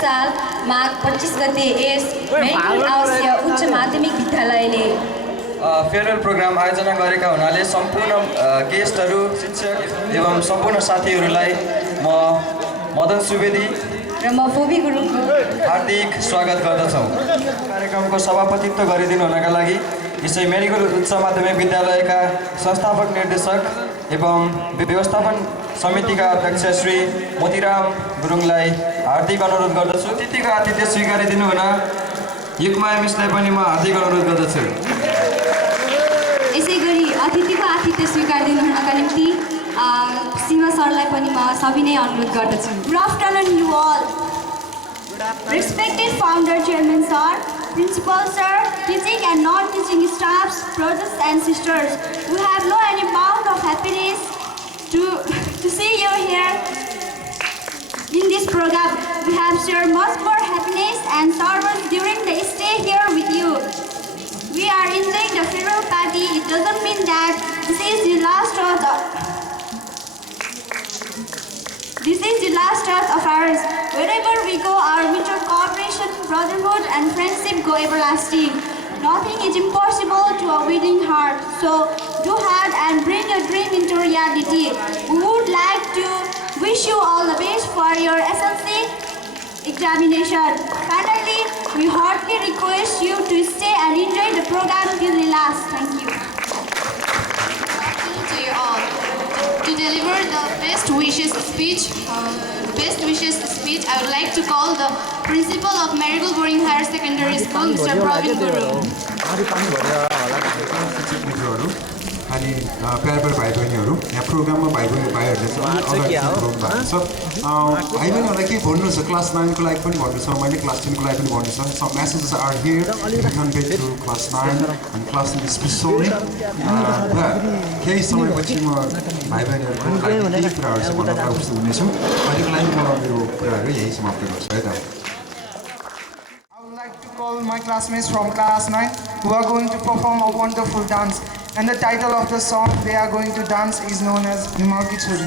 साल माघ 25 गते यस मेरिगोल्ड आवासीय उच्च माध्यमिक विद्यालयले फेयरवेल प्रोग्राम आयोजना गरेका हुनाले सम्पूर्ण गेस्टहरू शिक्षक एवं सम्पूर्ण साथीहरूलाई म मदन सुवेदी र म फोबी गुरुङको हार्दिक स्वागत गर्दछौँ। कार्यक्रमको सभापतित्व गरिदिनु हुनका लागि यसै मेरिगोल्ड उच्च माध्यमिक विद्यालयका संस्थापक निर्देशक एवं व्यवस्थापन समितिका अध्यक्ष श्री मोतीराम गुरुङलाई हार्दिक अनुरोध गर्दछु। अतिथिको आतिथ्य स्वीकारिदिनु हुन युगमाया मिसलाई पनि म हार्दिक अनुरोध गर्दछु। यसै गरी अतिथिको आतिथ्य स्वीकारिदिनु हुनका निम्ति सीमा सरलाई पनि म सविनय अनुरोध गर्दछु। Good afternoon, you all. Respected founder, chairman sir, principal sir, teaching and non-teaching staffs, brothers and sisters, we have no any bound of happiness to see you here in this program. We have shared much more happiness and sorrows during the stay here with you. We are enjoying the farewell party. It doesn't mean that this is the last trust of ours. Wherever we go, our mutual cooperation, brotherhood, and friendship go everlasting. Nothing is impossible to a willing heart. So, do hard and bring your dream into reality. We would like to wish you all the best for your SLC examination. Finally, we heartily request you to stay and enjoy the program till the last. Thank you. To you all. To deliver the best wishes speech, I would like to call the principal of Marigold Boarding Higher Secondary School, Mr. Praveen Guru. अनि प्यार भाइ बहिनीहरू यहाँ प्रोग्राममा भाइहरूले चाहिँ अगाडि programme भएको छ। भाइ बहिनीहरूलाई केही भन्नु छ, क्लास 9 को लागि पनि भन्नु छ, मैले क्लास 10 को लागि पनि भन्नु छ। Some messages are here you convey to class 9 and class 10 specially. केही समयपछि म भाइ बहिनीहरूको लागि केही कुराहरू चाहिँ भन्न उपस्थित हुनेछु। अहिलेको लागि म मेरो कुराहरू यही समाप्त गर्छु है त। I would like to call my classmates from class 9 who are going to perform a wonderful dance. And the title of the song they are going to dance is known as Himal Ki Chori.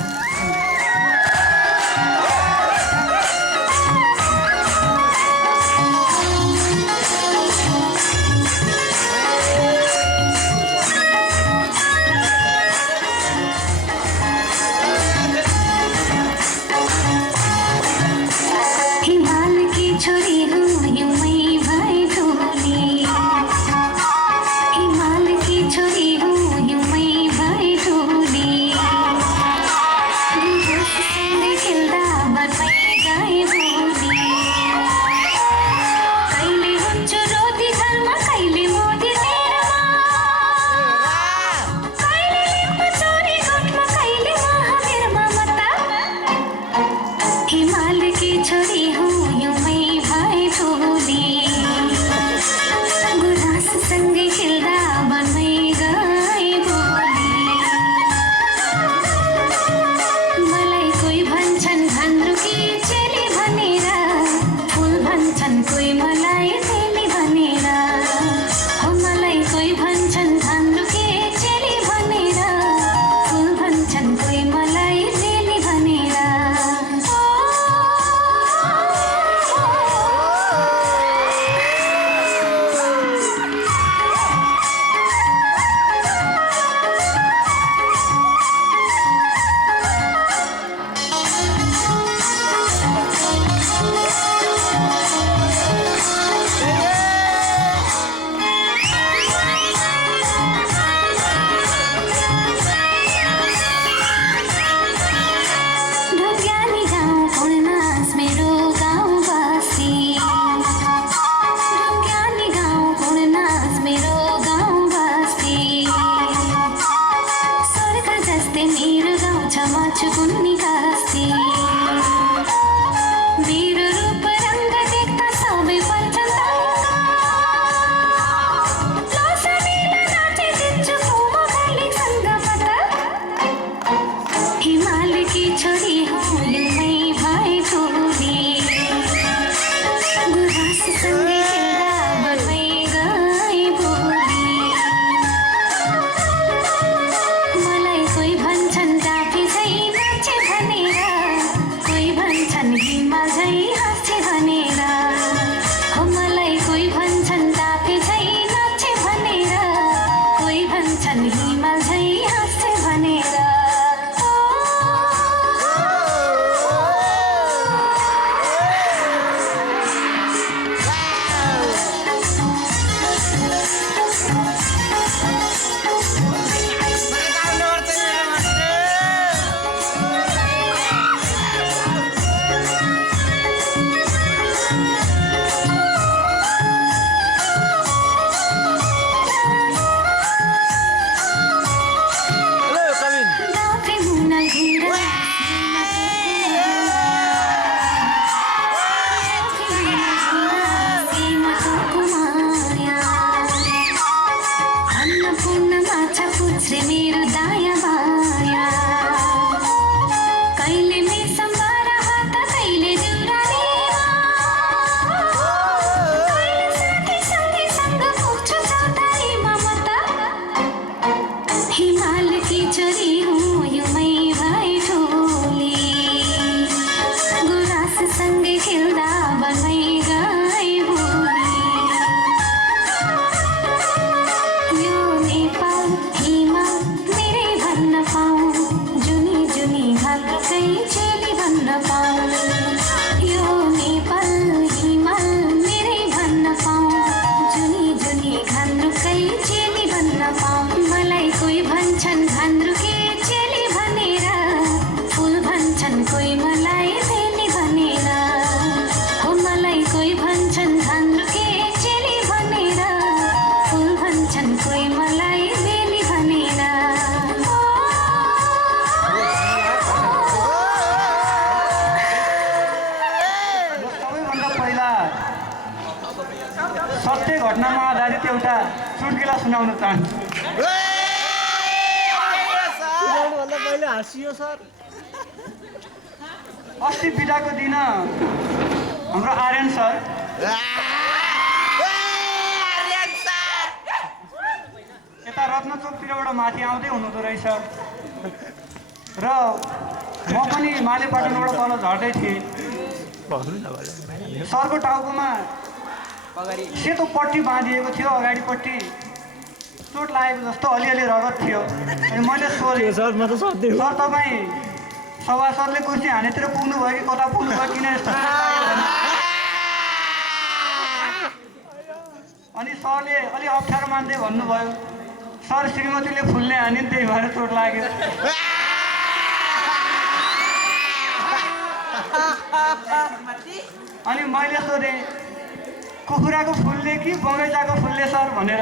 सत्य घटनामा आधारित एउटा चुटकिला सुनाउन चाहन्छु। अस्ति बिदाको दिन हाम्रो Aryan sir यता रत्नचोकतिरबाट माथि आउँदै हुनुहुँदो रहेछ र म पनि मालेपाटनबाट तल झर्दै थिएँ। सरको टाउकोमा सेतो पट्टी बाँधिएको थियो, अगाडिपट्टि चोट लागेको जस्तो अलिअलि रगत थियो। अनि मैले सोधेँ, सर तपाईँ सभासदले कुर्सी हानेतिर पुग्नुभयो कि कता पुग्नुभयो, किन यस्तो? अनि सरले अलि अप्ठ्यारो मान्दै भन्नुभयो, सर श्रीमतीले फुल्ने हानिन् त्यही भएर चोट लाग्यो। अनि मैले सोधेँ, कुखुराको फुलले कि बगैँचाको फुलले सर भनेर।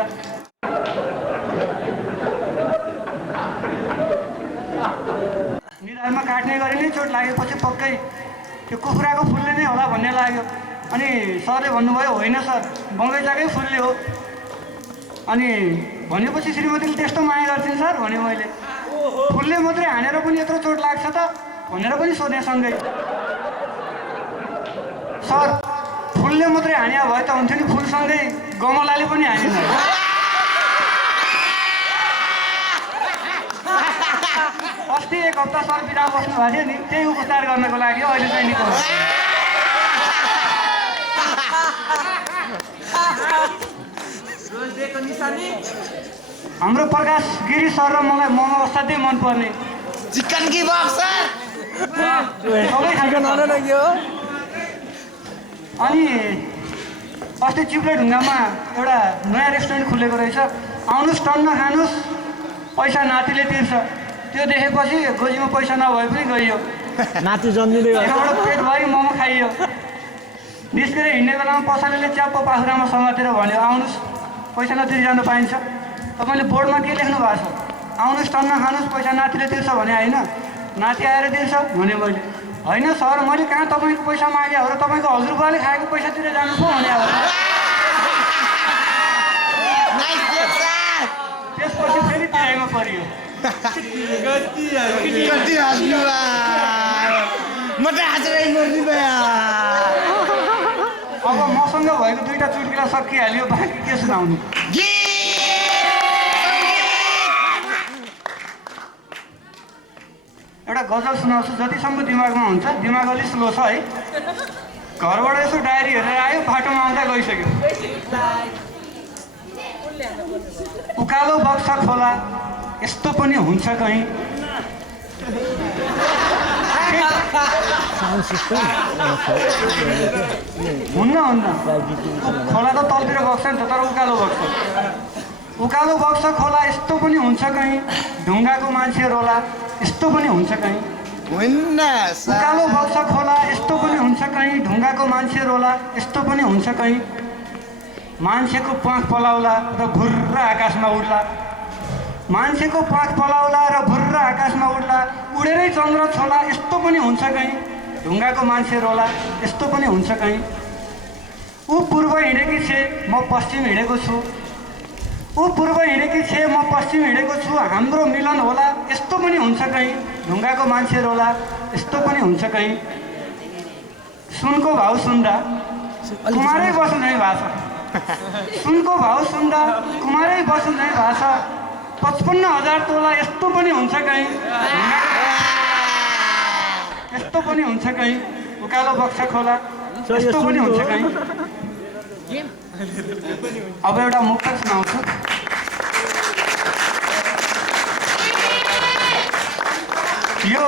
निधारमा काट्ने गरी नै चोट लागेपछि पक्कै त्यो कुखुराको फुलले नै होला भन्ने लाग्यो। अनि सरले भन्नुभयो, होइन सर बगैँचाकै फुलले हो। अनि भनेपछि श्रीमतीले त्यस्तो माया गर्छन् सर भने मैले। फुलले मात्रै हानेर पनि यत्रो चोट लाग्छ त भनेर पनि सोधेँ सँगै। सर फुलले मात्रै हान्या भए त हुन्थ्यो नि, फुलसँगै गमलाले पनि हानेन। अस्ति 1 हप्ता सर बिदा बस्नु भएको थियो नि, त्यही उपचार गर्नको लागि अहिले चाहिँ निको भयो। हाम्रो प्रकाश गिरी सर र मलाई मोमो असाध्यै मनपर्ने चिकन की बक्सर सबै खाएको अनि अस्ति चिप्ले ढुङ्गामा एउटा नयाँ रेस्टुरेन्ट खुलेको रहेछ। आउनुहोस् टन्न खानुहोस्, पैसा नातिले तिर्छ। त्यो देखेपछि गोजीमा पैसा नभए पनि गइयो, नाति जन्मिँदै त्यहाँबाट पेटभरि मोमो खाइयो। निस्केर हिँड्ने बेलामा पसलेले च्याप्प पाखुरामा समातेर भन्यो, आउनुहोस् पैसा नतिरी जानु पाइन्छ। तपाईँले बोर्डमा के लेख्नु भएको छ? आउनुहोस् टन्न खानुहोस्, पैसा नातिले तिर्छ भने होइन, नाति आएर तिर्छ भने मैले। होइन सर मैले कहाँ तपाईँको पैसा मागेँ हो र तपाईँको हजुरबाले खाएको पैसातिर जानु पो भने हो। त्यसपछि फेरि तिराइमा परियो। अब मसँग भएको 2टा चुटकिला सकिहाल्यो, बाँकी के सुनाउनु? एउटा गजल सुनाउँछु, जतिसम्म दिमागमा हुन्छ। दिमाग अलिक स्लो छ है। घरबाट यसो डायरी हेरेर आयो, बाटोमा आउँदा गइसक्यो। उकालो बग्छ खोला यस्तो पनि हुन्छ कहीँ। हुन्न खोला त तलतिर बग्छ नि त, तर उकालो बग्छ। उकालो बग्छ खोला यस्तो पनि हुन्छ कहीँ, ढुङ्गाको मान्छे रोला यस्तो पनि हुन्छ कहीँ। उकालो बग्छ खोला यस्तो पनि हुन्छ कहीँ, ढुङ्गाको मान्छे रोला यस्तो पनि हुन्छ कहीँ। मान्छेको पाख पलाउला र भुर्र आकाशमा उड्ला, मान्छेको पाख पलाउला र भुर्र आकाशमा उड्ला, उडेरै चन्द्र छोला यस्तो पनि हुन्छ कहीँ, ढुङ्गाको मान्छे रोला यस्तो पनि हुन्छ कहीँ। ऊ पूर्व हिँडेकी छे म पश्चिम हिँडेको छु, ऊ पूर्व हिँडेकी छे म पश्चिम हिँडेको छु, हाम्रो मिलन होला यस्तो पनि हुन्छ कहीँ, ढुङ्गाको मान्छे रोला यस्तो पनि हुन्छ कहीँ। सुनको भाउ सुन्दा कुमारै बस्नु नै भएको छ, सुनको भाउ सुन्दा कुमारै बस्नु नै भएको छ, 55,000 तोला यस्तो पनि हुन्छ कहीँ, यस्तो पनि हुन्छ कहीँ। उकालो बग्छ खोला यस्तो पनि हुन्छ कहीँ। अब एउटा मुक्तक सुनाउँछु। यो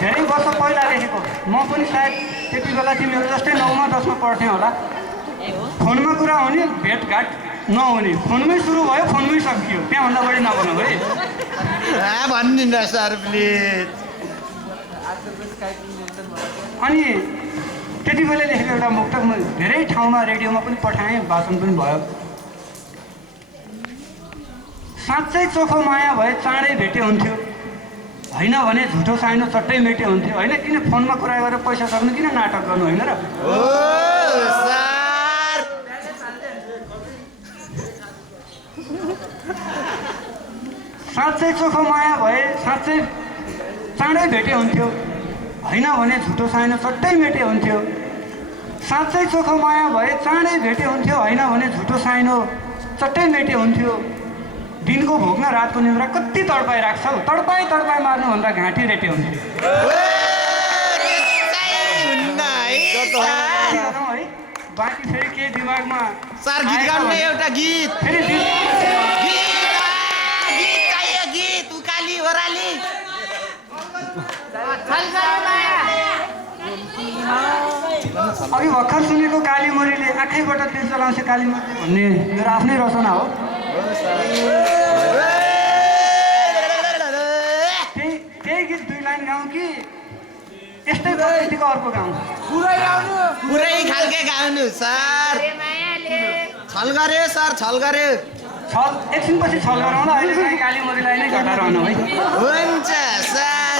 धेरै वर्ष पहिला लेखेको, म पनि सायद त्यति बेला तिमीहरू जस्तै 9मा 10मा पढ्थेँ होला। फोनमा कुरा हुने, भेटघाट नहुने, फोनमै सुरु भयो फोनमै सकियो, त्यहाँभन्दा बढी नभनौँ है। भन्नु सर प्लिज। अनि त्यति बेला लेखेको एउटा मुक्तक म धेरै ठाउँमा रेडियोमा पनि पठाएँ, भाषण पनि भयो। साँच्चै चोखो माया भए चाँडै भेटे हुन्थ्यो, होइन भने झुठो साइनो चट्टै मेटे हुन्थ्यो। होइन किन फोनमा कुरा गरेर पैसा सक्नु, किन नाटक गर्नु, होइन र? साँच्चै चोखो माया भए साँच्चै चाँडै भेटे हुन्थ्यो, होइन भने झुटो साइनो चट्टै मेटे हुन्थ्यो। साँच्चै चोखो माया भए चाँडै भेटे हुन्थ्यो, होइन भने झुटो साइनो चट्टै मेटे हुन्थ्यो। दिनको भोक न रातको निद्रा कति तडपाइ राख्छौ, तडपाइ मार्नुभन्दा घाँटी रेटे हुन्थ्यो। है बाँकी फेरि केही दिमागमा सर गीत गाउनु एउटा गीत फेरि गीत उकाली ओराली अघि भर्खर सुनेको काली मरीले आँखैबाट तेल चलाउँछ काली मरी भन्ने मेरो आफ्नै रचना हो। त्यही गीत 2 लाइन गाउँ कि यस्तै प्रकृतिको अर्को गाउँ? पुरै खालके गाउनु सर। छल गर्यो सर, छल गर्यो। छल एकछिनपछि छल गराउँदा अहिले चाहिँ काली मरीलाई नै घटाइरहनु है। हुन्छ सर।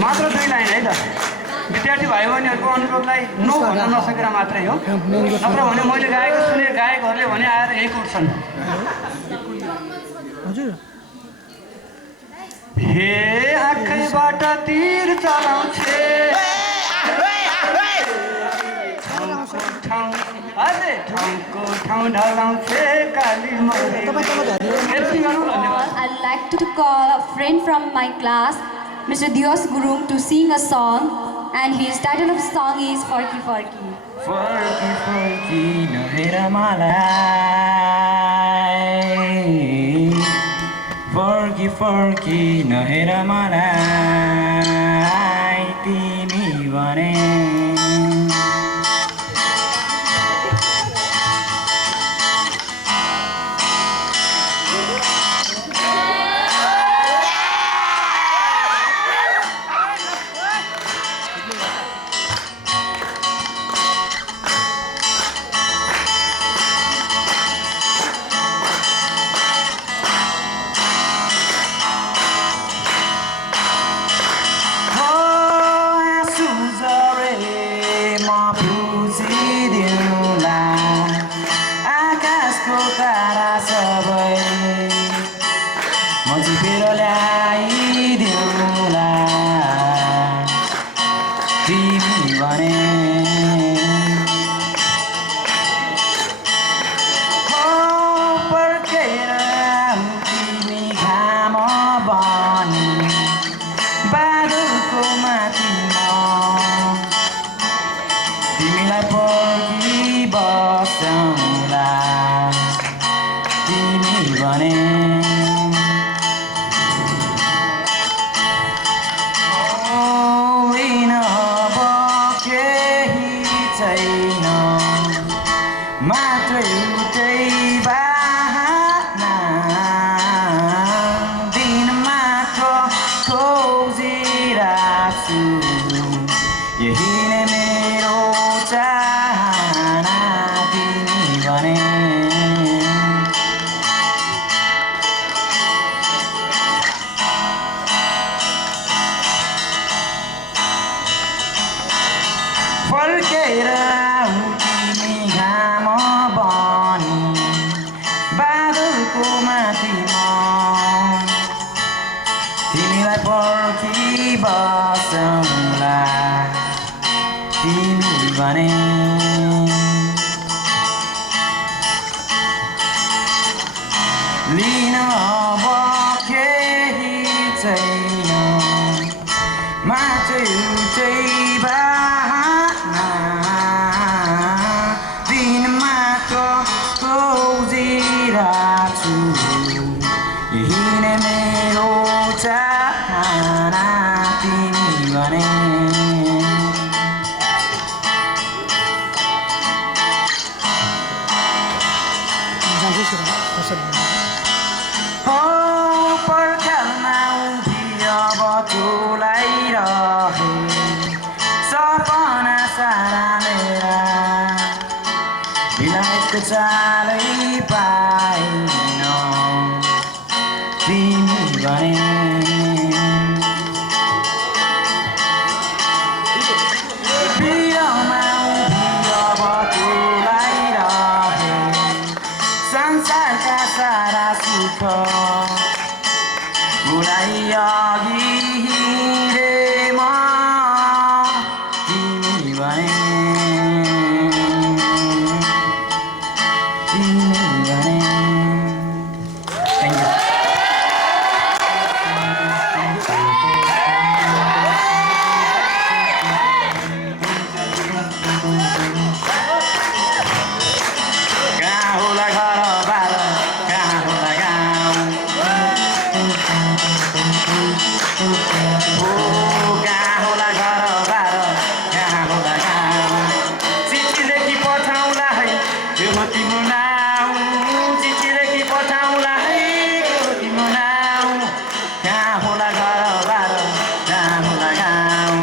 मात्र 2 लाइन है त। विद्यार्थी भाइ बहिनीहरूको अनुरोधलाई नो भन्न नसकेर मात्रै हो, नत्र भने मैले गाएको सुने गायकहरूले भने आएर यही कुट्छन्। हे आँखैबाट तीर चलाउँछे ठाउँको ठाउँ ढलाउँछे काली मरी। I'd like to call a friend from my class, Mr. Dios Gurung, to sing a song, and his title of the song is Forky Forky. Forky Forky नहेर मलाई, Forky Forky नहेर मलाई तिमी भने। संसारका सारा सुख तिमीलाई अघि हिँडेम तिमी भने Thank you. कहाँ होला घर बार कहाँ होला गाउँ हो कहाँ होला घर बार कहाँ होला गाउँ चिठी लेखी पठाउँला है त्यो हो तिम्रो नाउँ चिठी लेखी पठाउँला है त्यो हो तिम्रो नाउँ कहाँ होला घर बार कहाँ होला गाउँ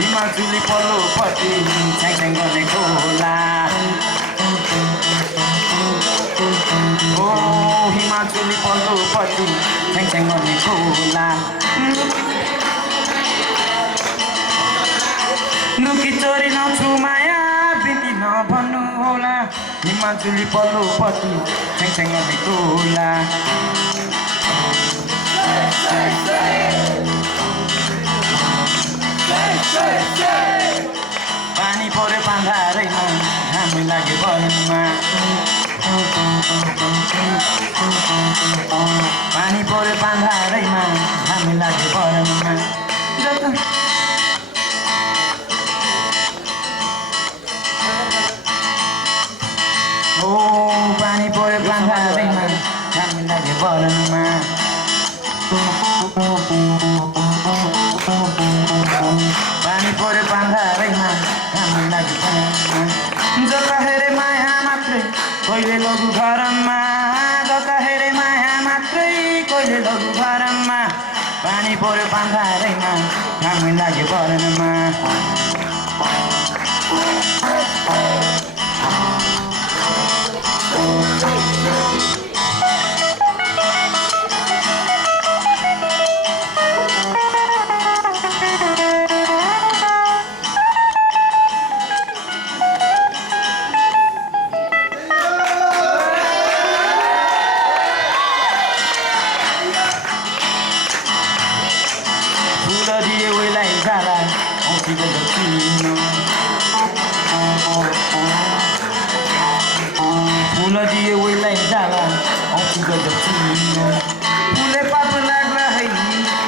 हिमाचुली पल्लोपट्टि छ्याङ गर्ने खोला हो हिमाचुली पल्लोपट्टि छ्याङ गर्ने खोला लुकी चोरी नछु माया बिन्ती नभन्नु होला हिमाचुली पल्लोपट्टि छ्याङ गर्ने खोला पानी पर्यो पान्धारैमा हामी लाग्यो बनमा पानी पर्यो पान्धारैमा हामी लाग्यो बनमा हो पानी पर्यो पान्धारैमा हामी लाग्यो बनमा पानी पर्यो पान्धारैमा हामी लाग्यो बनमा जता हेरे माया मात्रै कहिले लघु घरमा जता हेरे माया मात्रै कहिले लघु घरमा पानी पर्यो पान्धारैमा हामी लाग्यो बनमा फुल दिए उहीलाई जाला औँसी गजब चिनो फुले पाप लाग्ला है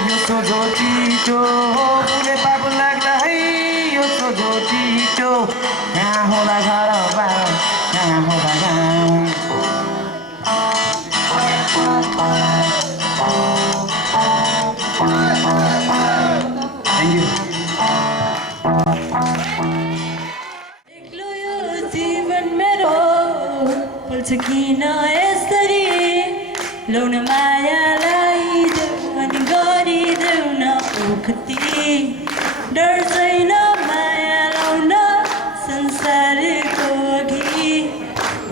यो सोझो छिटो फुले पाप लाग्ला है यो सोझो छिटो कहाँ होला घर बार कहाँ होला गाउँ Thank you. किन यसरी लौन मायालाई अनि गरिदेऊ न उखती डर छैन माया लाउन संसारको अघि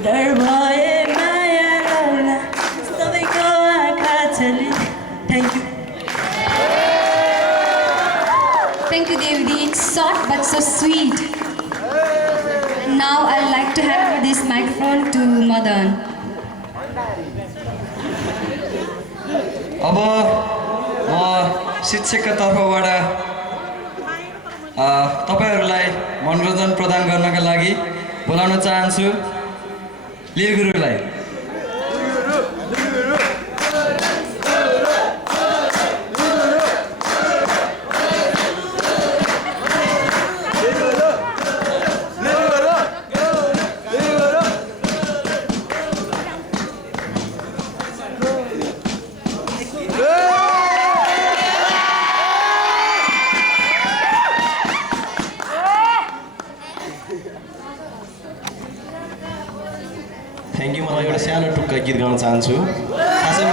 डर भए माया लाउन सबैको आँखा छली thank you Thank you, Devdi. It's short but so sweet. Now I'd like to hand over this microphone to Madan. अब म शिक्षकका तर्फबाट तपाईहरूलाई मनोरञ्जन प्रदान गर्नका लागि बोलाउन चाहन्छु लिर गुरुलाई। Thank you. मलाई एउटा सानो टुक्का गीत गाउन चाहन्छु। खासै म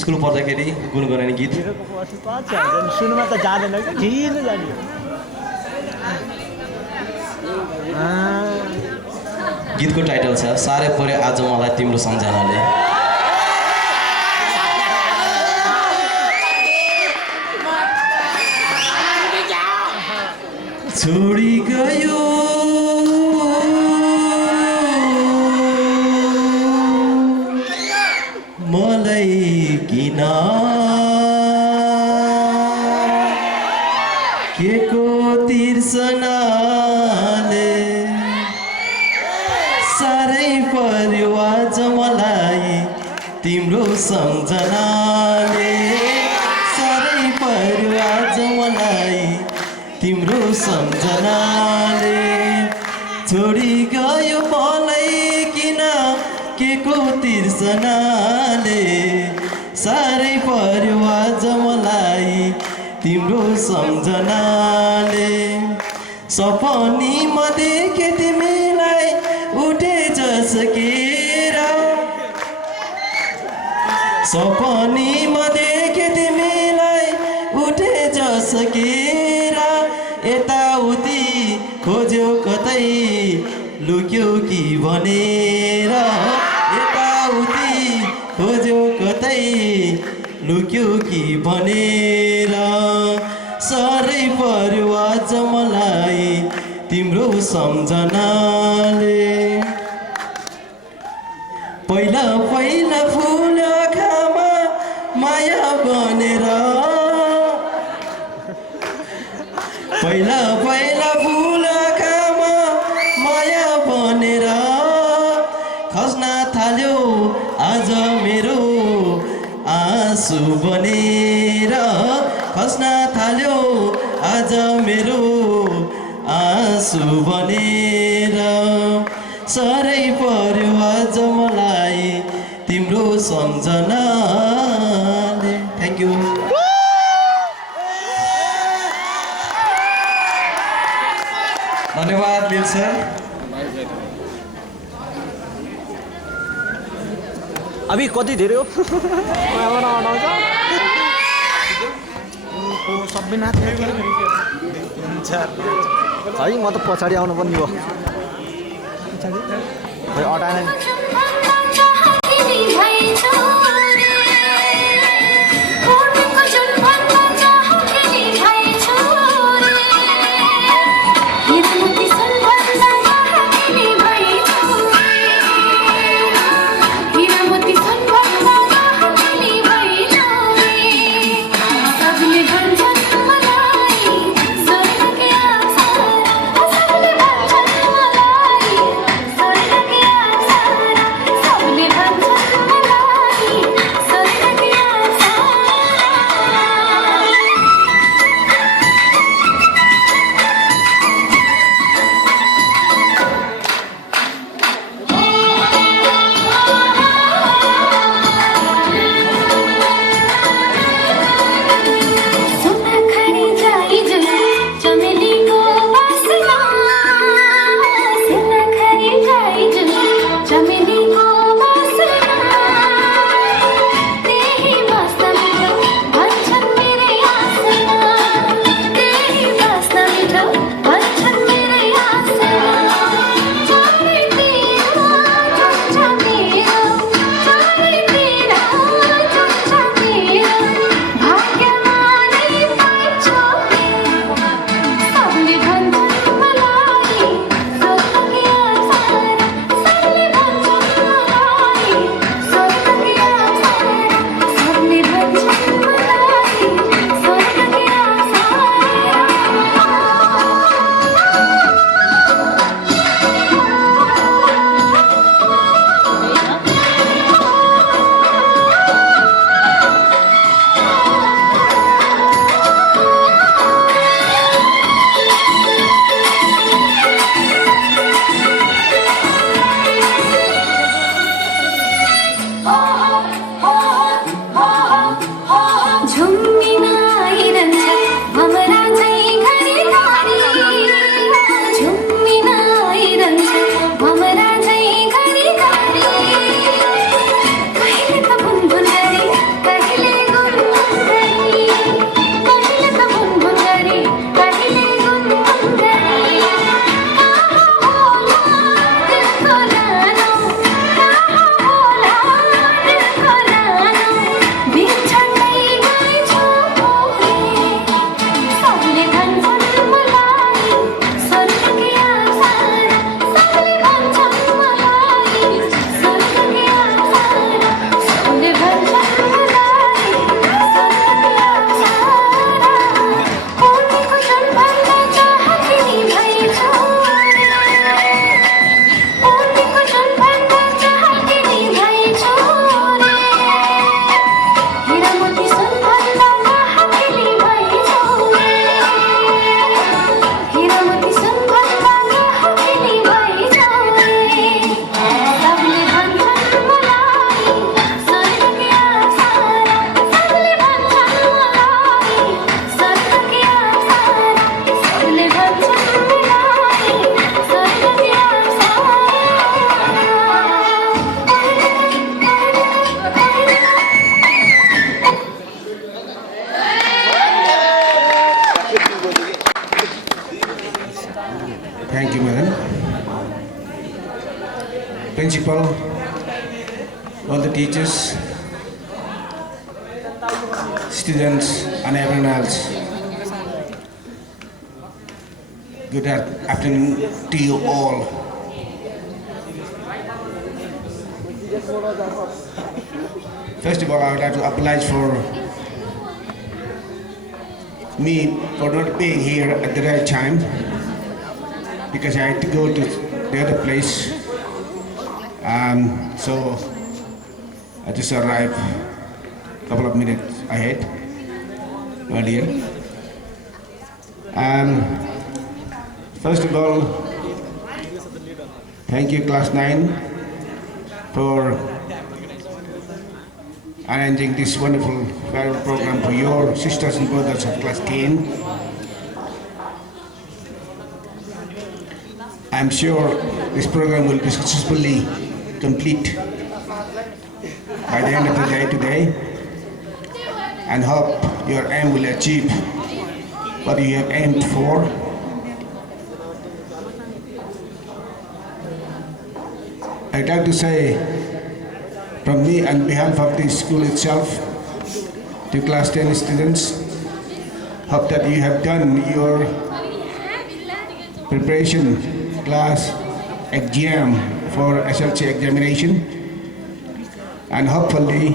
स्कुल पढ्दाखेरि गुनगुनाउने गीत। सुनमा त जाँदैन कि ढिलो जाने गीतको टाइटल छ साह्रै पर्यो आज मलाई तिम्रो सम्झनाले। छोडी गयो मलाई किन के को तिर्सनाले साह्रै पर्यो आज मलाई तिम्रो सम्झनाले साह्रै पर्यो आज मलाई तिम्रो सम्झनाले छोडी गयो मलाई किन के को तिर्सनाले साह्रै पर्यो आज मलाई तिम्रो सम्झनाले सपनीमा देखे तिमीलाई उठे जसकेर सपनीमा देखे तिमीलाई उठे जसकेर यताउति खोज्यो कतै लुक्यो कि भनेर यताउति खोज्यो कतै लुक्यो कि भनेर साह्रै पर्यो आज मलाई तिम्रो सम्झनाले पहिला पहिला फुल आँखामा माया बनेर पहिला पहिला फुल आँखामा माया बनेर खस्न थाल्यो आज मेरो आँसु बनेर खस्न थाल्यो आज मेरो आँसु बनेर साह्रै पर्यो आज मलाई तिम्रो सम्झनाले थ्याङ्क यू धन्यवाद लिल सर अभी कति धेरै हो सबै नाच्ने हुन्छ है म त पछाडि आउनु पनि भयो खै अटाएन Sorry, principal, all the teachers, students, and everyone else. Good afternoon to you all. First of all, I would like to apologize for me for not being here at the right time because I had to go to the other place. So I just arrived a couple of minutes ahead earlier. First of all, thank you Class 9 for arranging this wonderful farewell program for your sisters and brothers of Class 10. I'm sure this program will be successfully complete by the end of the day today, and hope your aim will achieve what you have aimed for. I'd like to say from me on behalf of the school itself to Class 10 students, hope that you have done your preparation class exam for SLC examination, and hopefully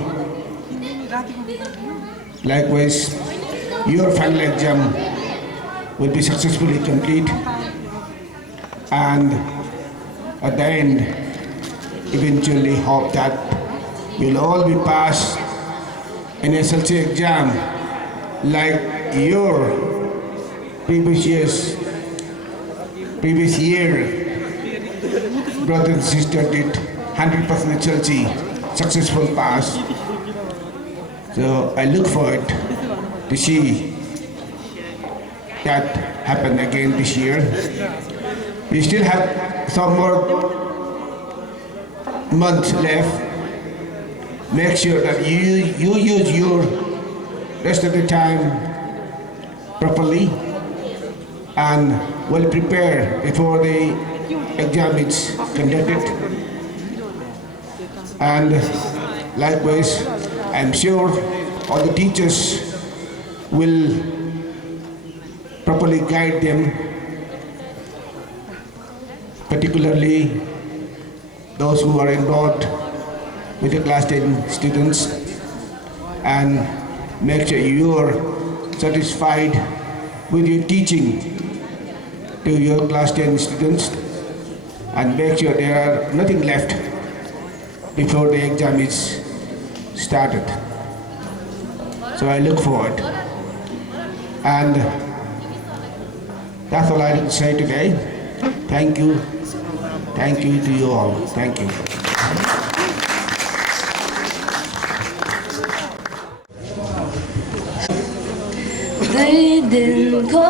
likewise your final exam will be successfully complete, and at the end eventually hope that you'll all be passed in SLC exam like your previous year brother and sister did 100% SLC successful pass. So I look forward to see that happen again this year. We still have some more months left. Make sure that you use your rest of the time properly and well prepared before the exam is conducted. And likewise, I'm sure all the teachers will properly guide them, particularly those who are involved with the Class 10 students, and make sure you are satisfied with your teaching to your Class 10 students, and make sure there are nothing left before the exam is started. So I look forward, and that's all I can say today. Thank you to you all. Thank you. दुई दिनको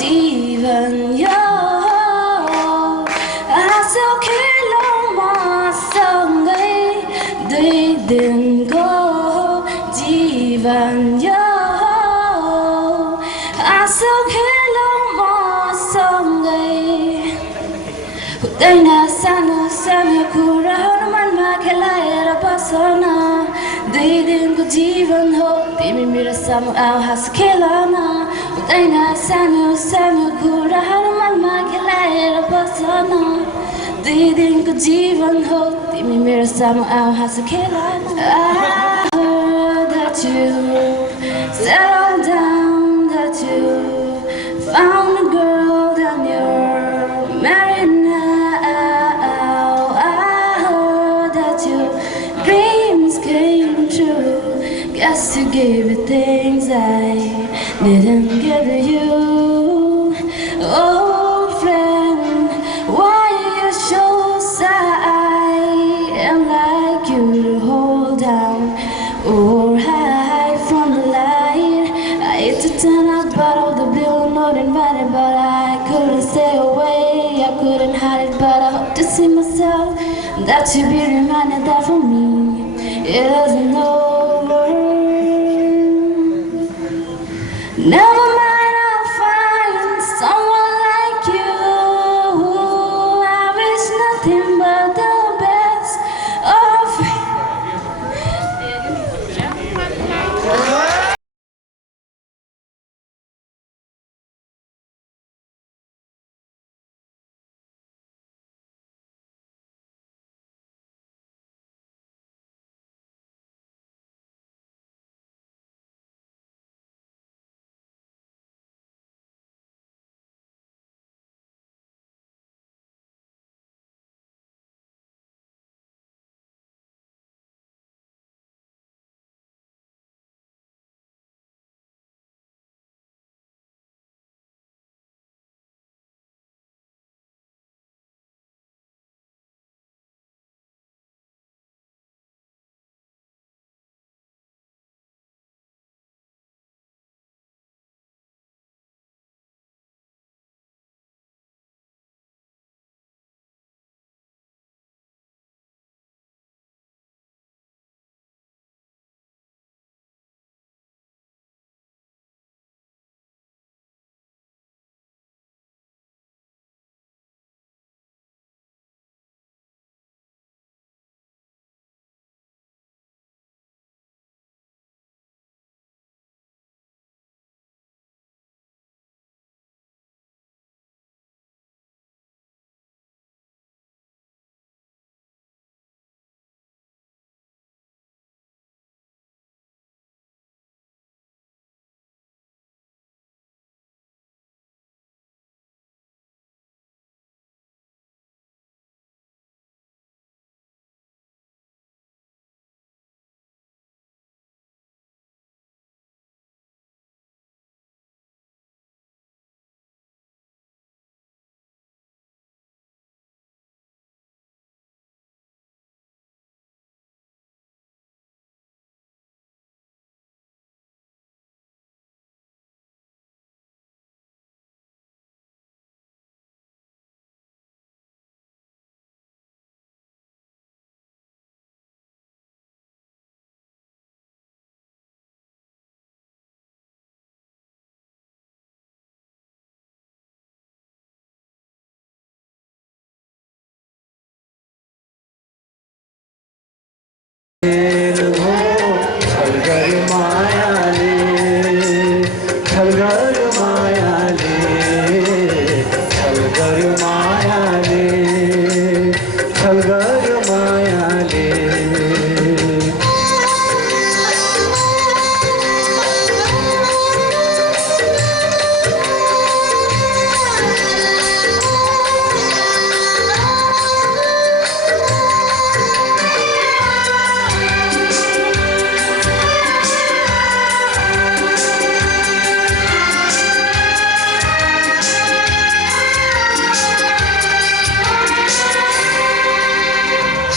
जीवन यो आँसु खेलौँ मसँगै दुई दिनको जीवन यो आँसु खेलौँ मसँगै हुँदैन सानो सानो कुराहरू मनमा खेलाएर बसन दुई दिनको जीवन हो तिमी मेरो सामु आऊ हाँस खेलन हुँदैन सानो सानो कुराहरू मनमा खेलाएर बसन दुई दिनको जीवन हो तिमी मेरो सामु आऊ हाँस खेलन I heard that you settled down, that you found a girl that you're married now. I heard that your dreams came true. Guess you gave me things I didn't give you. Oh friend, why you so sad? And like you to hold down or hide from the light. I hate to turn out but out the blue, not invited, but I couldn't stay away. I couldn't hide it, but I hope to see myself. That you be reminded that for me it isn't over. Never mind, I'll find someone like you. I wish nothing but the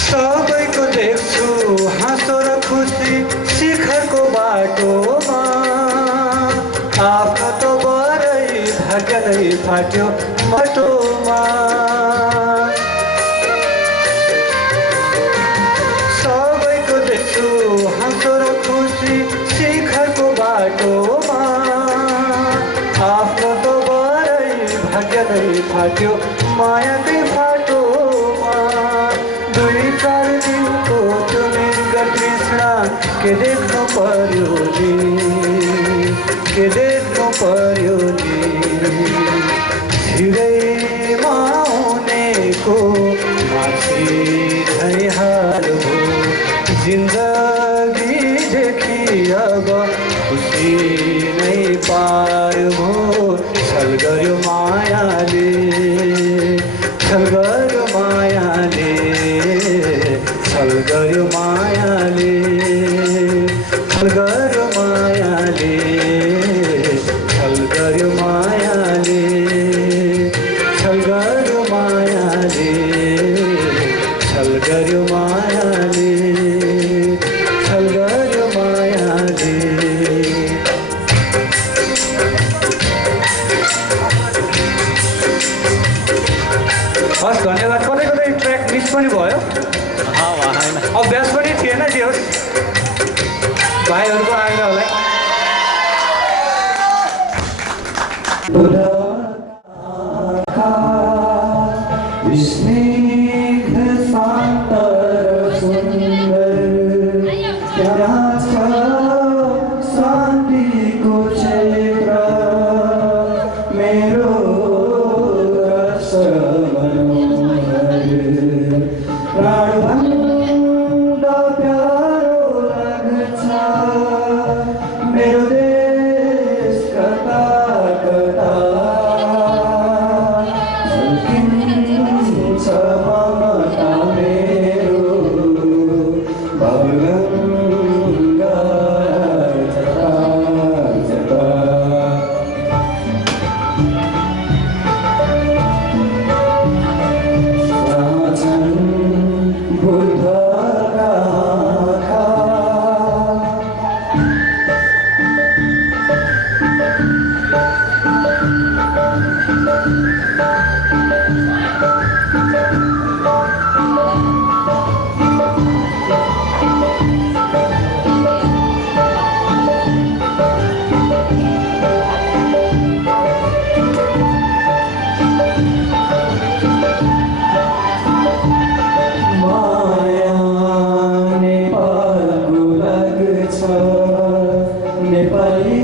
सबैको देख्छु हाँसो र खुसी शिखरको बाटोमा आफ्नो त बरै भाग्य नै फाट्यो बाटोमा सबैको देख्छु हाँसो र खुसी शिखरको बाटोमा आफ्नो त बरै भाग्य नै फाट्यो मायाकै फाटोमा 2-4 दिनको तुमिङ्ग तृष्णा के देख्नु पर्यो नि के देख्नु पर्यो नि छिरैमा हुनेको माथि झै हाल हो जिन्दगीदेखि अब खुसी नै पार हो छल गर्यो मायाले छल गर्यो मायाले छल गर्यो मायाले छल गर्यो मायाले छल गर्यो मायाले छल गर्यो मायाले छल गर्यो मायाले छल गर्यो मायाले हस् धन्यवाद कतै कतै ट्र्याक मिस पनि भयो अभ्यास पनि थिएन जे होस् भाइहरूको आग्रहलाई स्निग्ध शान्त सुन्दर त्यहाँ छ शान्तिको क्षेत्र मेरो रस मनोहर प्राणभन्दा प्यारो लाग्छ मेरो देश कता कता झल्किन्छ ममता मेरो भवगङ्गा जता जता बुद्धका आँखा माया नेपालको लाग्छ नेपाली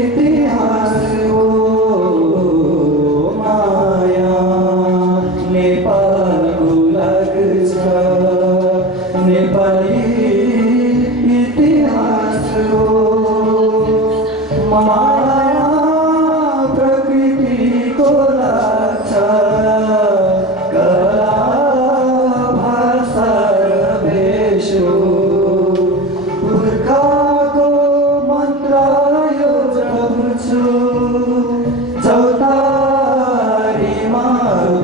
इतिहास हो माया नेपालको लाग्छ नेपाली इतिहास हो माया प्रकृतिको लाग्छ कला भाषा र भेष हो पुर्खाको मन्त्र यो जप्छु चौतारीमा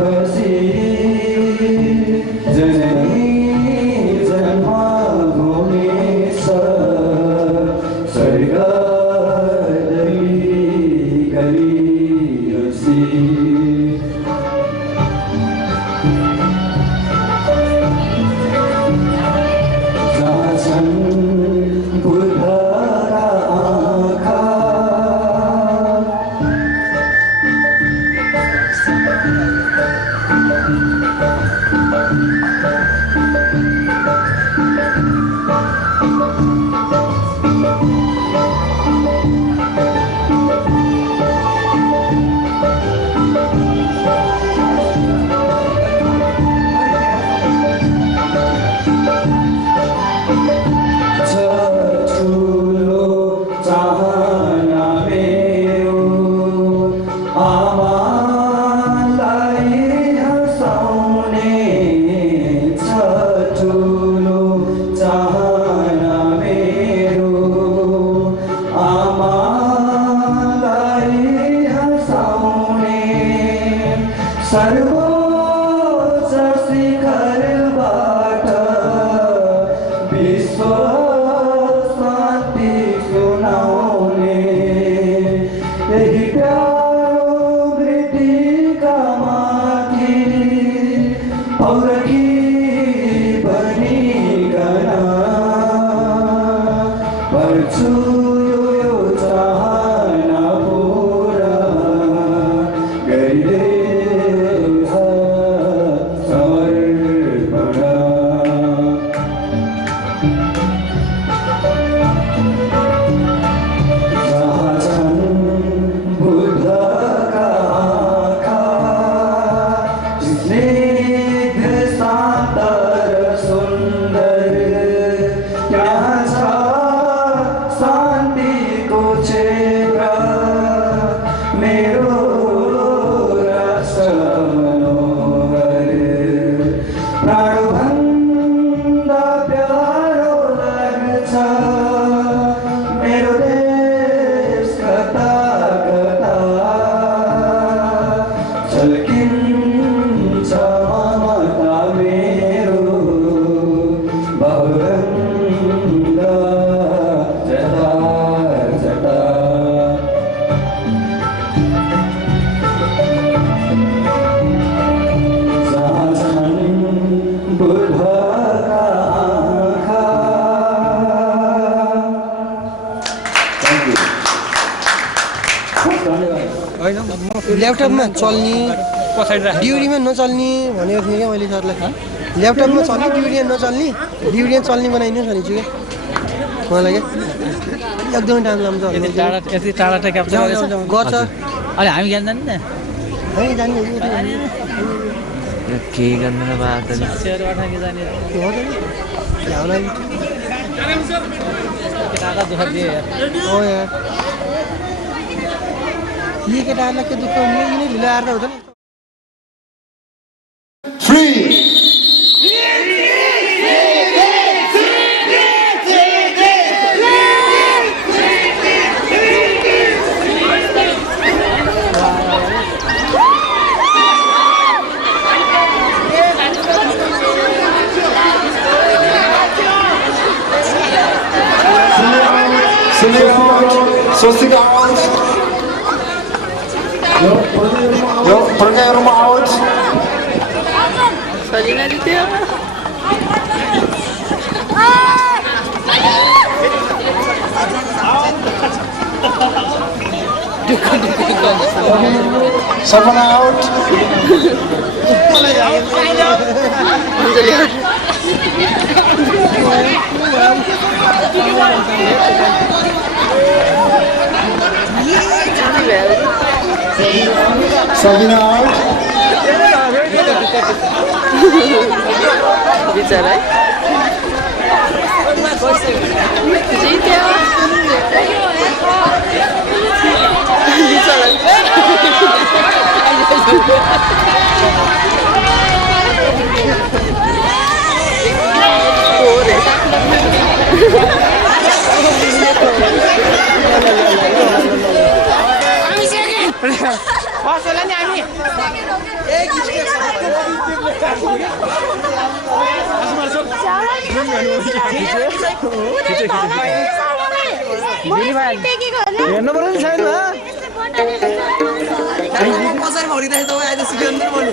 बसी जननी जन्मभूमि स्वर्ग विश्व शान्ति सुनाउने यही प्यारो मृत्युका माथि पौरखी बनिकन पर्छु यो चाहना पुरा गरिदेऊ समर्पण जहाँ छन् बुद्धका आँखा स्निग्ध शान्त र सुन्दर यहाँ छ शान्तिको क्षेत्र मेरो राष्ट्र मनोहर प्राणभन्दा प्यारो लाग्छ मेरो देश कता कता झल्किन्छ ममता मेरो बहुरङ्ग जता जता जहाँ छन् बुद्धका आँखा। ल्यापटपमा चल्ने ड्युरीमा नचल्ने भनेको थिएँ क्या मैले सरलाई ल्यापटपमा चल्ने ड्युरीमा नचल्ने ड्युरीमा चल्ने बनाइदिनु भनेको छु क्या मलाई क्या एकदमै टाइम लाग्छ यति टाढा चाहिँ क्याप्चर गर्छ अहिले हामी ज्ञान जाने नि हामी जाने के गर्नु बात जाने हो यार यी केटाहरूलाई के दुःख हुने यिनै ढिलो आएर त हुँदैन Swastika out. Yo, pernah rumah out. Salina di dia. Someone out. Sabina out. Bicara. Gente, Masalahnya ini. हेर्नु पर्यो नि साइडमा कसरी भरिँदै तपाईँ आएर सिकाउनु पर्यो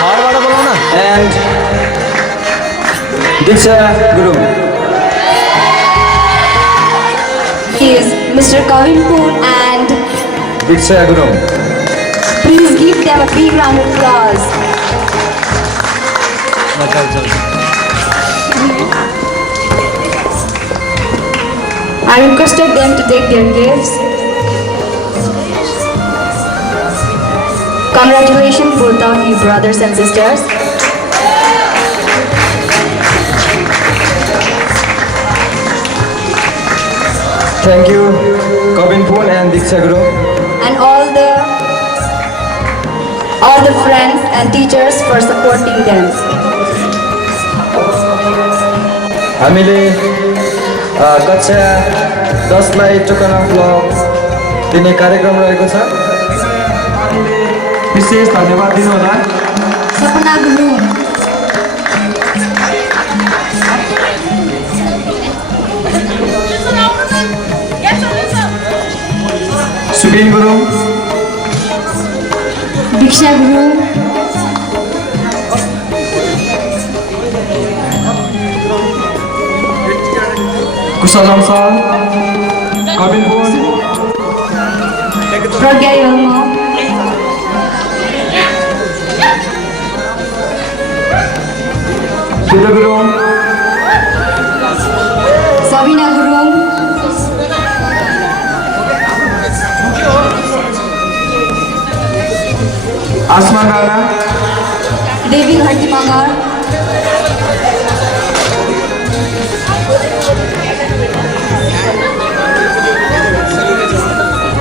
घरबाट बोलाउन and Diksha Gurung is Mr. Kavin Poon and Diksha Gurung please give them a big round of applause. I requested them to take their gifts. Congratulations both of you brothers and sisters. Thank you, Kavin Poon and Diksha Guru. And all the friends and teachers for supporting them. हामीले कक्षा 10 लाई token of love दिने कार्यक्रम रहेको छ। हामीले विशेष धन्यवाद दिनुहोला। सपना गुरुङ, सुबिन गुरुङ, दीक्षा गुरुङ, कुशल लम्साल, कविन बोन, प्रज्ञा योल्म, सुध गुरुङ, सबिना गुरुङ, आसमान राणा, देवी घटी मगर,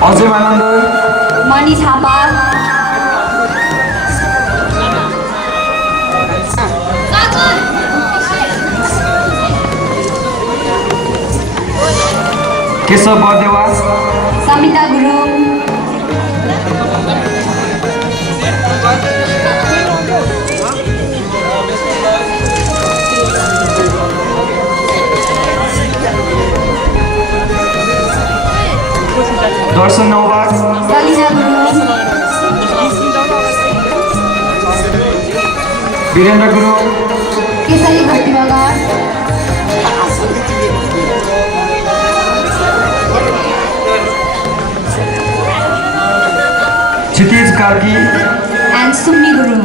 अजय मानन्दर, मणि थापा, केशव बर्देवा, समिता गुरुङ, दर्शन नौबार, सलिना गुरुङ, वीरेन्द्र गुरुङ, केशरी घटी मगर, क्षितिज Karki, and सुम्नी Gurung,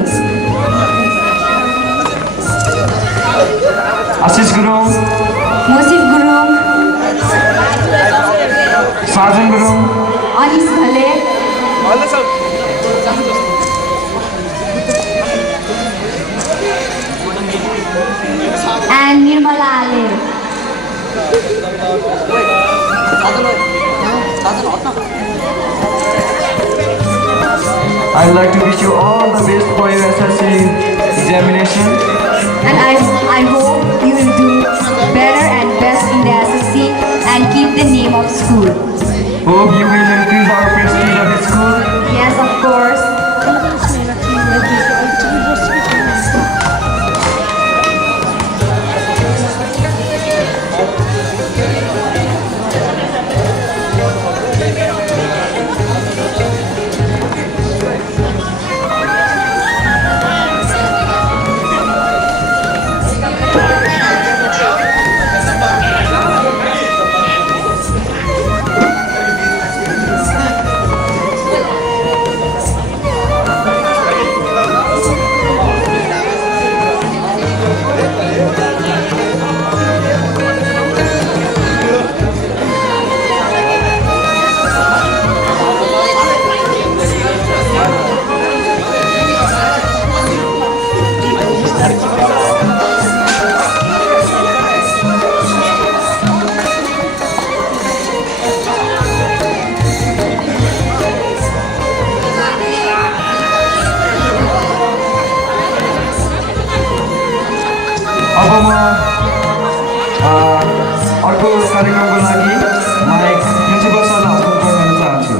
Ashish Gurung, मोसिफ Gurung, Sajan Gurung, Anis Ghale, and Nirmala Ale. I'd like to wish you all the best for your SSC examination. And I hope you will do better and best in the SSC and keep the name of school. Hope you will increase our prestige of the school. Yes, of course. अब म अर्को कार्यक्रमको लागि mic principal सरलाई हस्तान्तरण गर्न चाहन्छु।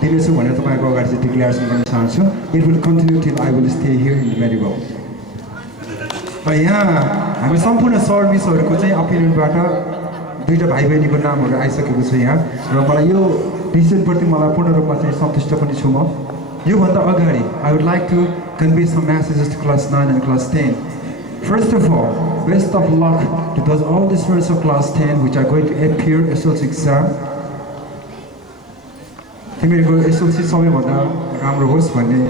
दिनेछु भनेर तपाईँको अगाडि चाहिँ डिक्लेरेसन गर्न चाहन्छु। It will continue till I will stay here in marigold. र यहाँ हामी सम्पूर्ण सर्भिसहरूको चाहिँ अपिनियनबाट दुईवटा भाइ बहिनीको नामहरू आइसकेको छ यहाँ, र मलाई यो डिसिजनप्रति मलाई पूर्ण रूपमा चाहिँ सन्तुष्ट पनि छु म। योभन्दा अगाडि I would like to convey some messages to class 9 and class 10. First of all, best of luck to those all the students of class 10 which are going to appear SLC exam. तिमीहरूको SLC सबैभन्दा राम्रो होस् भन्ने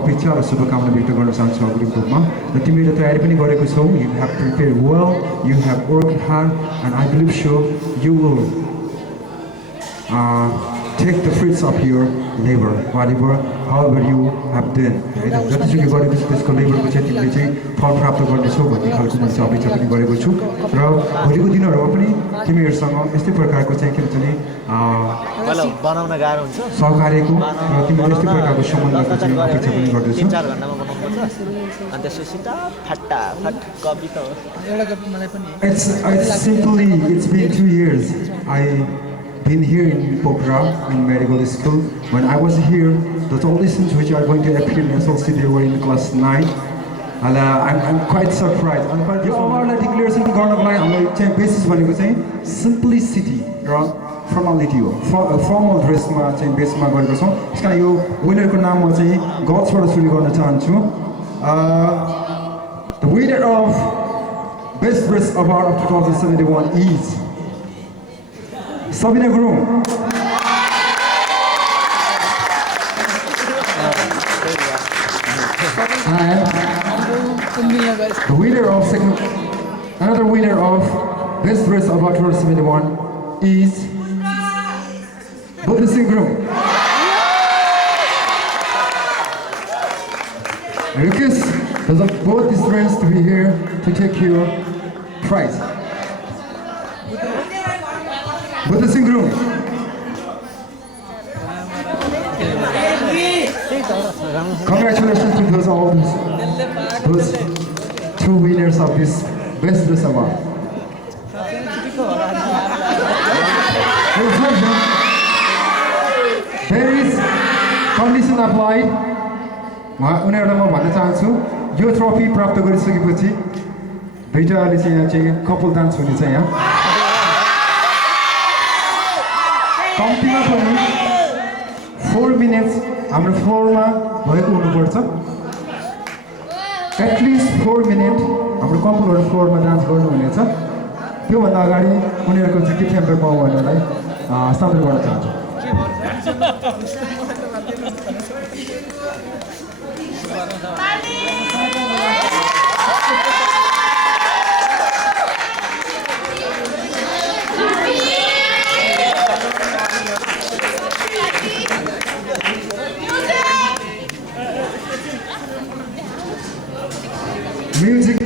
अपेक्षा र शुभकामना व्यक्त गर्न चाहन्छु अग्रिम रूपमा। र तिमीले तयारी पनि गरेको छौ। You have prepare well, you have work hard, and I believe so you will take the fruits of your labor, whatever, however you have done. जतिसुकै गरेको छु त्यसको लेबरको चाहिँ तिमीले चाहिँ फल प्राप्त गर्नेछौ भन्ने खालको मैले चाहिँ अपेक्षा पनि गरेको छु। र भोलिको दिनहरूमा पनि तिमीहरूसँग यस्तै प्रकारको चाहिँ के भन्छ नि बनाउन गाह्रो हुन्छ सहकार्यको र तिमीले यस्तै प्रकारको सम्बन्धको चाहिँ अपेक्षा पनि गर्दछु। 3-4 घण्टामा बनाउनुपर्छ अनि त्यसपछि त फटाफट कपी त हो। It's simply it's been 2 years. I been here in Pokhara in medical school. When I was here, the auditions which are going to appear in SLC, they were in class 9. And I'm quite surprised. And यो अवार्डलाई declaration गर्नको लागि हामीलाई चाहिँ basis भनेको चाहिँ simplicity र formality हो. Formal ड्रेसमा चाहिँ बेसमा गरेको छौँ. त्यसकारण यो विनरको नाम म चाहिँ गर्ल्सबाट सुरु गर्न चाहन्छु. The winner of Best Dress Award of 2071 is Sabina Guru. The winner of another winner of Best Dress Award 2071 is Buddha Singh Guru. I request both these friends to be here to take your prize. Buddha Singh Guru. Congratulations to those two winners of this Best Dress Award. There is condition applied. उनीहरूलाई म भन्न चाहन्छु यो trophy प्राप्त गरिसकेपछि दुईटाले चाहिँ यहाँ चाहिँ कपल डान्स हुनेछ. यहाँ कम्तीमा पनि 4 मिनट्स हाम्रो फ्लोरमा भएको हुनुपर्छ. एटलिस्ट 4 मिनट हाम्रो कपलहरू फ्लोरमा डान्स गर्नुहुनेछ. त्योभन्दा अगाडि उनीहरूको चाहिँ के टेम्पर पाउँ भन्नलाई सामेल गर्न चाहन्छु. Music